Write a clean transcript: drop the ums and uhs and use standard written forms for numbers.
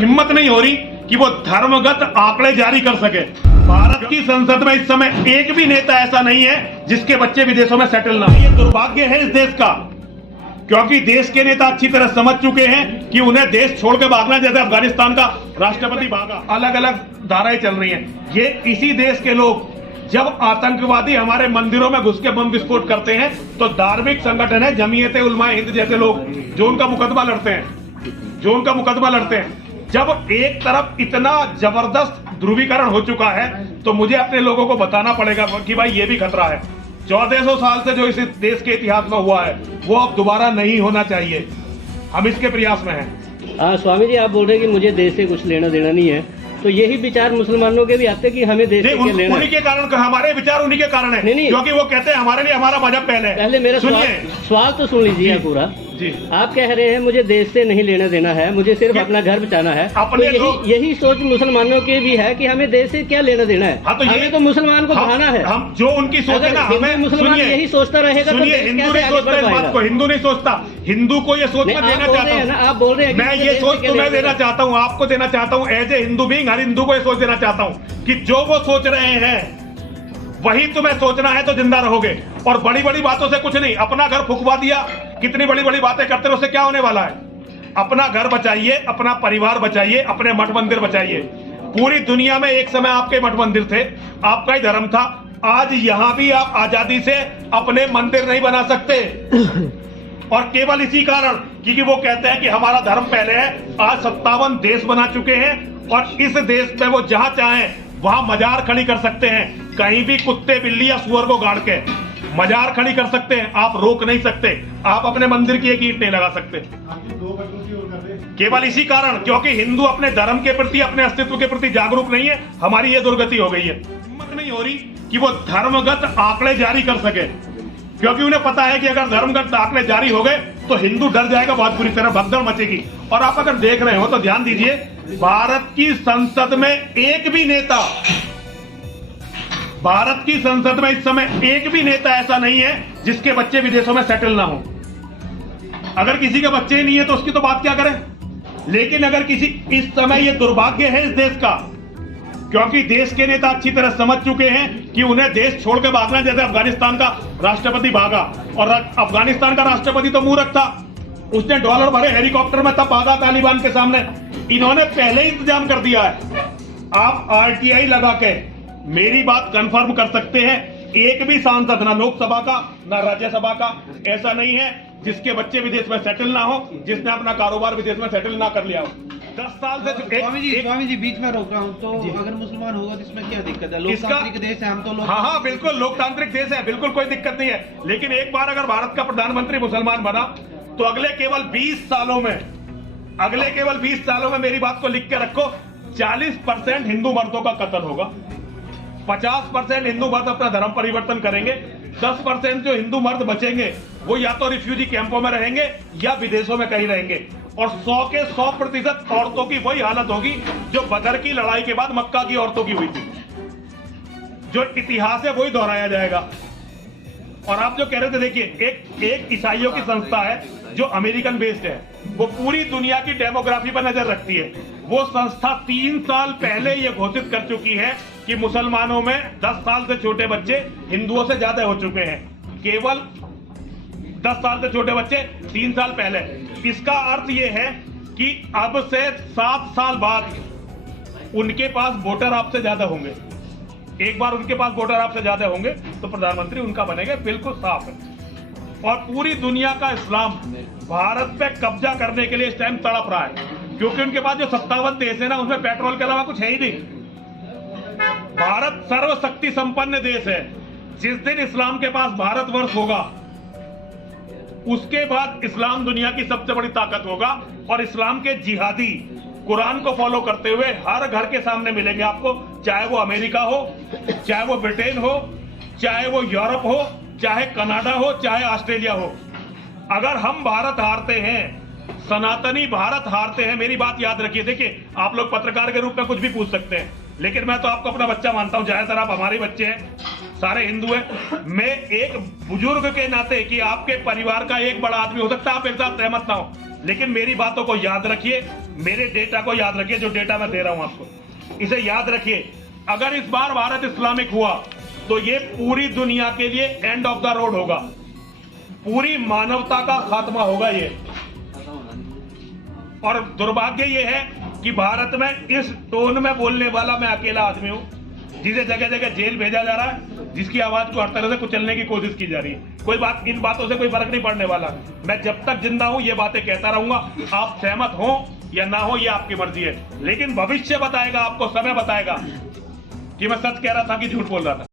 हिम्मत नहीं हो रही कि वो धर्मगत आंकड़े जारी कर सके। भारत की संसद में इस समय एक भी नेता ऐसा नहीं है जिसके बच्चे विदेशों में सेटल ना हो। ये दुर्भाग्य है इस देश का, क्योंकि देश के नेता अच्छी तरह समझ चुके हैं कि उन्हें देश छोड़ के भागना, जैसे अफगानिस्तान का राष्ट्रपति भागा। अलग अलग धाराएं चल रही हैं। ये इसी देश के लोग जब आतंकवादी हमारे मंदिरों में घुस के बम विस्फोट करते हैं तो धार्मिक संगठन है जमीयते उलमाए हिंद जैसे लोग जो उनका मुकदमा लड़ते हैं, जब एक तरफ इतना जबरदस्त ध्रुवीकरण हो चुका है तो मुझे अपने लोगों को बताना पड़ेगा कि भाई ये भी खतरा है। 1400 साल से जो इस देश के इतिहास में हुआ है वो अब दोबारा नहीं होना चाहिए। हम इसके प्रयास में हैं। स्वामी जी, आप बोल रहे हैं कि मुझे देश से कुछ लेना देना नहीं है, तो यही विचार मुसलमानों के भी आते हैं कि हमें देश से क्या लेना। उन्हीं के कारण, हमारे विचार उन्हीं के कारण है। नहीं, क्योंकि वो कहते हैं हमारे लिए हमारा मजहब पहले मेरा सवाल तो सुन लीजिए पूरा जी। आप कह रहे हैं मुझे देश से नहीं लेना देना है, मुझे सिर्फ अपना घर बचाना है। तो यही सोच मुसलमानों की भी है कि हमें देश से क्या लेना देना है। तो हमें तो मुसलमान को बढ़ाना है। हम जो उनकी सोच है ना, हमें मुसलमान यही सोचता रहेगा तो हिंदू नहीं सोचता इस बात को। हिंदू नहीं सोचता, हिंदू को ये सोच मैं देना चाहता हूँ। आप बोल रहे हैं मैं ये सोच तुम्हें देना चाहता हूँ, आपको देना चाहता हूँ। एज ए हिंदू बीइंग हर हिंदू को ये सोच देना चाहता हूँ कि जो वो सोच रहे हैं वही तुम्हें सोचना है तो जिंदा रहोगे। और बड़ी बड़ी बातों से कुछ नहीं। अपना घर फुकवा दिया, कितनी बड़ी बड़ी बातें करते रहो, उससे क्या होने वाला है। अपना घर बचाइए, अपना परिवार बचाइए, अपने मठ मंदिर बचाइए। पूरी दुनिया में एक समय आपके मठ मंदिर थे, आपका ही धर्म था। आज यहां भी आप आजादी से अपने मंदिर नहीं बना सकते और केवल इसी कारण क्योंकि वो कहते हैं कि हमारा धर्म पहले है। आज 57 देश बना चुके हैं और इस देश में वो जहां चाहें वहां मजार खड़ी कर सकते हैं। कहीं भी कुत्ते बिल्ली या सुअर को गाड़ के मजार खड़ी कर सकते हैं, आप रोक नहीं सकते। आप अपने मंदिर की एक ईंट नहीं लगा सकते, केवल इसी कारण क्योंकि हिंदू अपने धर्म के प्रति, अपने अस्तित्व के प्रति जागरूक नहीं है। हमारी ये दुर्गति हो गई है। हिम्मत नहीं हो रही कि वो धर्मगत आंकड़े जारी कर सके, क्योंकि उन्हें पता है कि अगर धर्मगत आंकड़े जारी हो गए तो हिंदू डर जाएगा, बहुत बुरी तरह भगदड़ मचेगी। और आप अगर देख रहे हो तो ध्यान दीजिए, भारत की संसद में एक भी नेता, भारत की संसद में इस समय एक भी नेता ऐसा नहीं है जिसके बच्चे विदेशों में सेटल ना हो। अगर किसी के बच्चे ही नहीं है तो उसकी तो बात क्या करें। लेकिन अगर किसी, इस समय ये दुर्भाग्य है इस देश का, क्योंकि देश के नेता अच्छी तरह समझ चुके हैं कि उन्हें देश छोड़ के भागना, जैसे अफगानिस्तान का राष्ट्रपति भागा। और अफगानिस्तान का राष्ट्रपति तो मूर्ख था, उसने डॉलर भरे हेलीकॉप्टर में तब भागा तालिबान के सामने। इन्होंने पहले ही इंतजाम कर दिया है। आप आरटीआई लगा के मेरी बात कंफर्म कर सकते हैं, एक भी सांसद, ना लोकसभा का ना राज्यसभा का, ऐसा नहीं है जिसके बच्चे विदेश में सेटल ना हो, जिसने अपना कारोबार विदेश में सेटल ना कर लिया हो। 10 साल से स्वामी जी बीच में रोक रहा हूँ, तो अगर मुसलमान होगा तो इसमें क्या दिक्कत है? लोकतांत्रिक देश है हम तो। हाँ, बिल्कुल लोकतांत्रिक देश है, बिल्कुल कोई दिक्कत नहीं है। लेकिन एक बार अगर भारत का प्रधानमंत्री मुसलमान बना तो अगले केवल 20 सालों में मेरी बात को लिख के रखो, 40% हिंदू मर्दों का कत्ल होगा, 50% हिंदू मर्द अपना धर्म परिवर्तन करेंगे, 10% जो हिंदू मर्द बचेंगे वो या तो रिफ्यूजी कैंपों में रहेंगे या विदेशों में कहीं रहेंगे। और 100 के 100% औरतों की वही हालत होगी जो बदर की लड़ाई के बाद मक्का की औरतों की हुई थी। जो इतिहास है वही दोहराया जाएगा। और आप जो कह रहे थे, देखिए एक ईसाइयों की संस्था है जो अमेरिकन बेस्ड है, वो पूरी दुनिया की डेमोग्राफी पर नजर रखती है। वो संस्था 3 साल पहले ये घोषित कर चुकी है कि मुसलमानों में 10 साल से छोटे बच्चे हिंदुओं से ज्यादा हो चुके हैं। केवल 10 साल से छोटे बच्चे 3 साल पहले। इसका अर्थ ये है कि अब से 7 साल बाद उनके पास वोटर आपसे ज्यादा होंगे। एक बार उनके पास वोटर आपसे ज्यादा होंगे तो प्रधानमंत्री उनका बनेगा, बिल्कुल साफ है। और पूरी दुनिया का इस्लाम भारत पे कब्जा करने के लिए इस टाइम तड़प रहा है, क्योंकि उनके पास जो 57 देश है ना, उसमें पेट्रोल के अलावा कुछ है ही नहीं। भारत सर्वशक्ति संपन्न देश है। जिस दिन इस्लाम के पास भारतवर्ष होगा उसके बाद इस्लाम दुनिया की सबसे बड़ी ताकत होगा। और इस्लाम के जिहादी कुरान को फॉलो करते हुए हर घर के सामने मिलेंगे आपको, चाहे वो अमेरिका हो, चाहे वो ब्रिटेन हो, चाहे वो यूरोप हो, चाहे कनाडा हो, चाहे ऑस्ट्रेलिया हो। अगर हम भारत हारते हैं, सनातनी भारत हारते हैं, मेरी बात याद रखिए। देखिए, आप लोग पत्रकार के रूप में कुछ भी पूछ सकते हैं, लेकिन मैं तो आपको अपना बच्चा मानता हूं। ज्यादातर आप हमारे बच्चे हैं, सारे हिंदू हैं। मैं एक बुजुर्ग के नाते कि आपके परिवार का एक बड़ा आदमी हो सकता है आप मेरे साथ सहमत ना हो, लेकिन मेरी बातों को याद रखिए। मेरे डेटा को याद रखिए, जो डेटा मैं दे रहा हूं आपको, इसे याद रखिए। अगर इस बार भारत इस्लामिक हुआ तो ये पूरी दुनिया के लिए एंड ऑफ द रोड होगा, पूरी मानवता का खात्मा होगा ये। और दुर्भाग्य ये है कि भारत में इस टोन में बोलने वाला मैं अकेला आदमी हूं, जिसे जगह जगह जेल भेजा जा रहा है, जिसकी आवाज को हर तरह से कुचलने की कोशिश की जा रही है। कोई बात, इन बातों से कोई फर्क नहीं पड़ने वाला। मैं जब तक जिंदा हूं ये बातें कहता रहूंगा। आप सहमत हो या ना हो ये आपकी मर्जी है, लेकिन भविष्य बताएगा, आपको समय बताएगा कि मैं सच कह रहा था कि झूठ बोल रहा था।